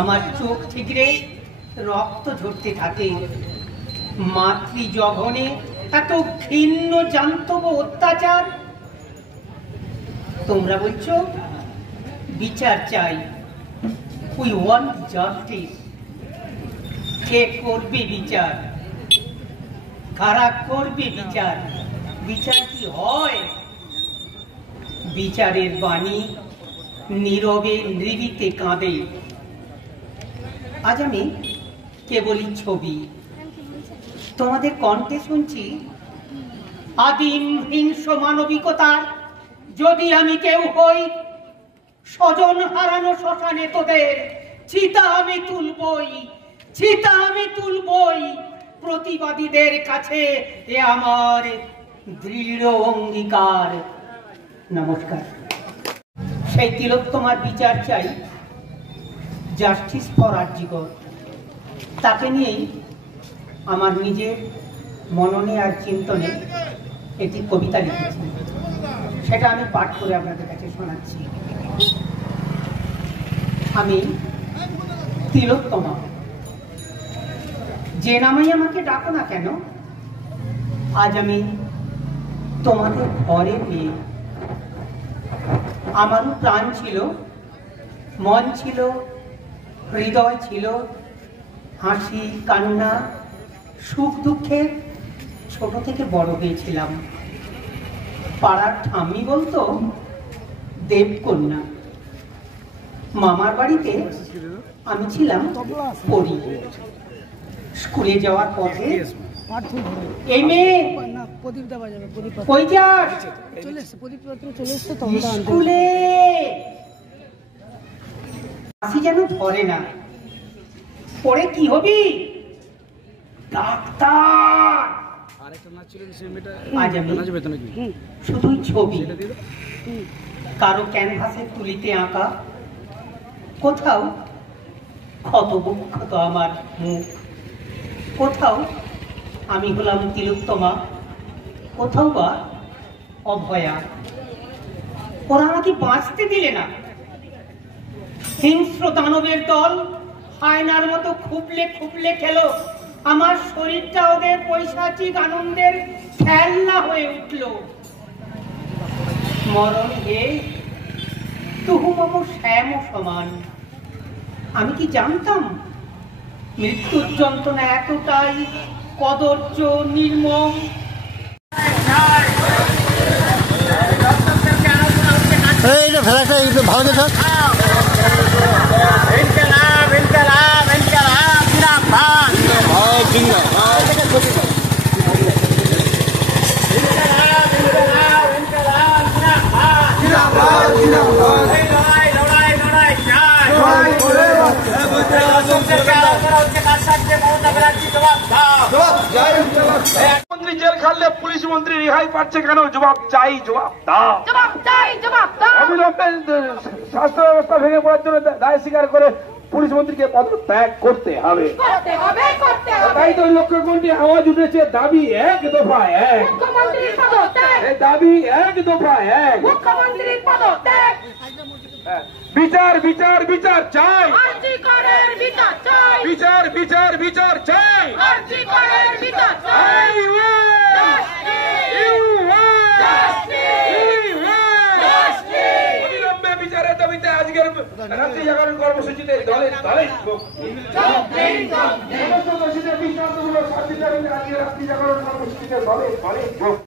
আমার চোখ ঠিকরে রক্ত ঝরতে থাকে। মাতৃ জঘনে এত ঘৃণ্য জান্তব অত্যাচার। তোমরা বলছো বিচার চাই, উই ওয়ান্ট জাস্টিস। কে করবে বিচার? কারা করবে বিচার? বিচার কি হয়? বিচারের বাণী নীরবে নিভৃতে কাঁদে। আজ আমি কেবলই ছবি, তোমাদের কণ্ঠে শুনছি আদিম হিংস মানবিকতার। যদি আমি কেউ হই, স্বজন হারানো শ্মশানে তোদের চিতা আমি তুলবই, চিতা আমি তুলবই। প্রতিবাদীদের কাছে এ আমার দৃঢ় অঙ্গীকার। নমস্কার। সেই তিলোত্তমার বিচার চাই, জাস্টিস ফর আরজিকর। তাকে নিয়েই আমার নিজের মননে আর চিন্তনে একটি কবিতা লিখেছি, সেটা আমি পাঠ করে আপনাদের কাছে শোনাচ্ছি। আমি তিলোত্তমা, যে নামেই আমাকে ডাকো না কেন, আজ আমি তোমাদের ঘরে পেয়ে। আমারও প্রাণ ছিল, মন ছিল, হৃদয় ছিল, হাসি কান্না সুখ দুঃখে ছোট থেকে বড় হয়েছিলাম। পাড়ার ঠাম্মি বলতো দেবকন্যা। মামার বাড়িতে আমি ছিলাম পড়ি। স্কুলে যাওয়ার পথে এই মেয়ে কই যাস? স্কুলে হাসি যেন ধরে না। পরে কি হবি? ডাক্তার। আজ আমি শুধুই ছবি, কারো ক্যানভাসের তুলিতে আঁকা। কোথাও ক্ষত বিক্ষত আমার মুখ, কোথাও আমি হলাম তিলোত্তমা, কোথাও বা অভয়া। ওরা আমাকে বাঁচতে দিলে না। হিংস্র দানবের দল হায়নার মতো খুবলে খুবলে খেলো। আমার শরীরটা ওদের পৈশাচিক আনন্দের খেলনা হয়ে উঠল। মরণ হে তুহু মম শ্যাম সমান। আমি কি জানতাম মৃত্যুর যন্ত্রণা এতটাই কদর্য নির্মম? মন্ত্রী জেল খাটলে পুলিশ মন্ত্রী রেহাই পাচ্ছে কেন? জবাব চাই, জবাব দাও। অবিলম্বে স্বাস্থ্য ব্যবস্থা ভেঙে পড়ার জন্য দায় স্বীকার করে পুলিশ মন্ত্রীকে পদত্যাগ করতে হবে। তাই তো লক্ষ্যকণ্ঠী আওয়াজ উঠেছে, দাবি এক দফা এক, দাবি এক দফা এক। বিচার বিচার বিচার চাই, বিচার বিচার বিচার চাই। অবিলম্বে বিচারের দাবিতে আজকের রাত্রি জাগরণ কর্মসূচিতে দলে দলে সমস্ত দোষীদের বিচার শাস্তির দাবিতে আজকের রাত্রি জাগরণ কর্মসূচিতে দলে দলে